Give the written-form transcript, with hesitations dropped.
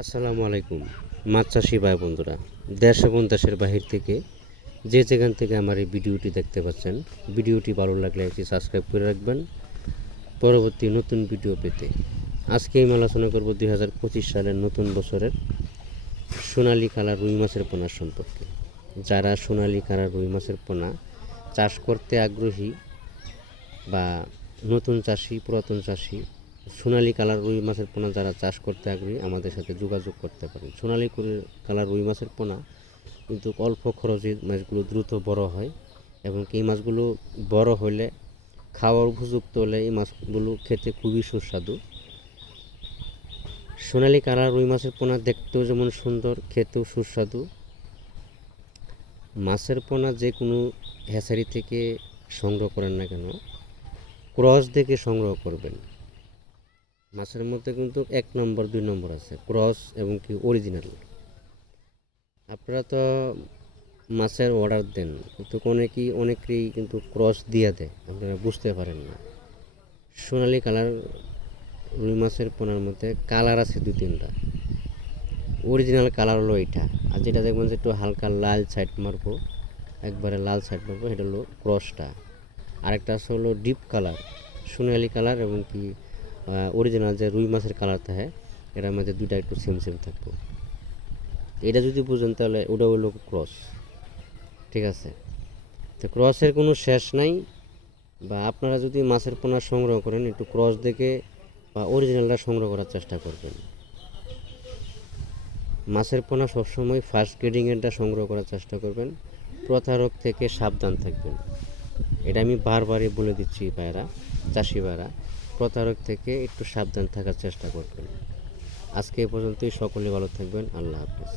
আসসালামু আলাইকুম মাছ চাষি ভাই বন্ধুরা, দেশ এবং দেশের বাহির থেকে যে যেখান থেকে আমার এই ভিডিওটি দেখতে পাচ্ছেন, ভিডিওটি ভালো লাগলে একটি সাবস্ক্রাইব করে রাখবেন পরবর্তী নতুন ভিডিও পেতে। আজকে আমি আলোচনা করব 2025 সালের নতুন বছরের সোনালী কালার রুই মাছের পোনা সম্পর্কে। যারা সোনালী কালার রুই মাছের পোনা চাষ করতে আগ্রহী বা নতুন চাষি, পুরাতন চাষি, সোনালী কালার রুই মাছের পোনা যারা চাষ করতে আগ্রহী আমাদের সাথে যোগাযোগ করতে পারেন। সোনালী কালার রুই মাছের পোনা কিন্তু অল্প খরচে মাছগুলো দ্রুত বড় হয় এবং এই মাছগুলো বড় হলে খাওয়ার উপযুক্ত হলে এই মাছগুলো খেতে খুবই সুস্বাদু। সোনালী কালার রুই মাছের পোনা দেখতেও যেমন সুন্দর, খেতেও সুস্বাদু। মাছের পোনা যে কোনো হ্যাচারি থেকে সংগ্রহ করেন না কেন, ক্রস দেখে সংগ্রহ করবেন। মাছের মধ্যে কিন্তু 1 নম্বর 2 নম্বর আছে, ক্রস এবং কি অরিজিনাল। আপনারা তো মাছের অর্ডার দেন কিন্তু অনেকেই কিন্তু ক্রস দিয়ে দেয়, আপনারা বুঝতে পারেন না। সোনালী কালার রুই মাছের পোনার মধ্যে কালার আছে 2-3টা। অরিজিনাল কালার হলো এটা, আর যেটা দেখবেন যে একটু হালকা লাল সাইড মারবো, একবারে লাল সাইড মারবো, এটা হলো ক্রসটা। আরেকটা আছে হলো ডিপ কালার, সোনালী কালার এবং কি অরিজিনাল যে রুই মাছের কালার থাকে এটার মধ্যে দুইটা একটু সেম সেম থাকবো। এটা যদি বুঝেন তাহলে ওটা হলো ক্রস। ঠিক আছে, তো ক্রসের কোনো শেষ নাই। বা আপনারা যদি মাছের পোনা সংগ্রহ করেন একটু ক্রস দেখে বা অরিজিনালটা সংগ্রহ করার চেষ্টা করবেন। মাছের পোনা সবসময় ফার্স্ট গ্রেডিংয়েরটা সংগ্রহ করার চেষ্টা করবেন। প্রতারক থেকে সাবধান থাকবেন, এটা আমি বারবারই বলে দিচ্ছি ভাইরা, চাষি ভাইরা, প্রতারক থেকে একটু সাবধান থাকার চেষ্টা করবেন। আজকে এই পর্যন্তই, সকলে ভালো থাকবেন। আল্লাহ হাফেজ।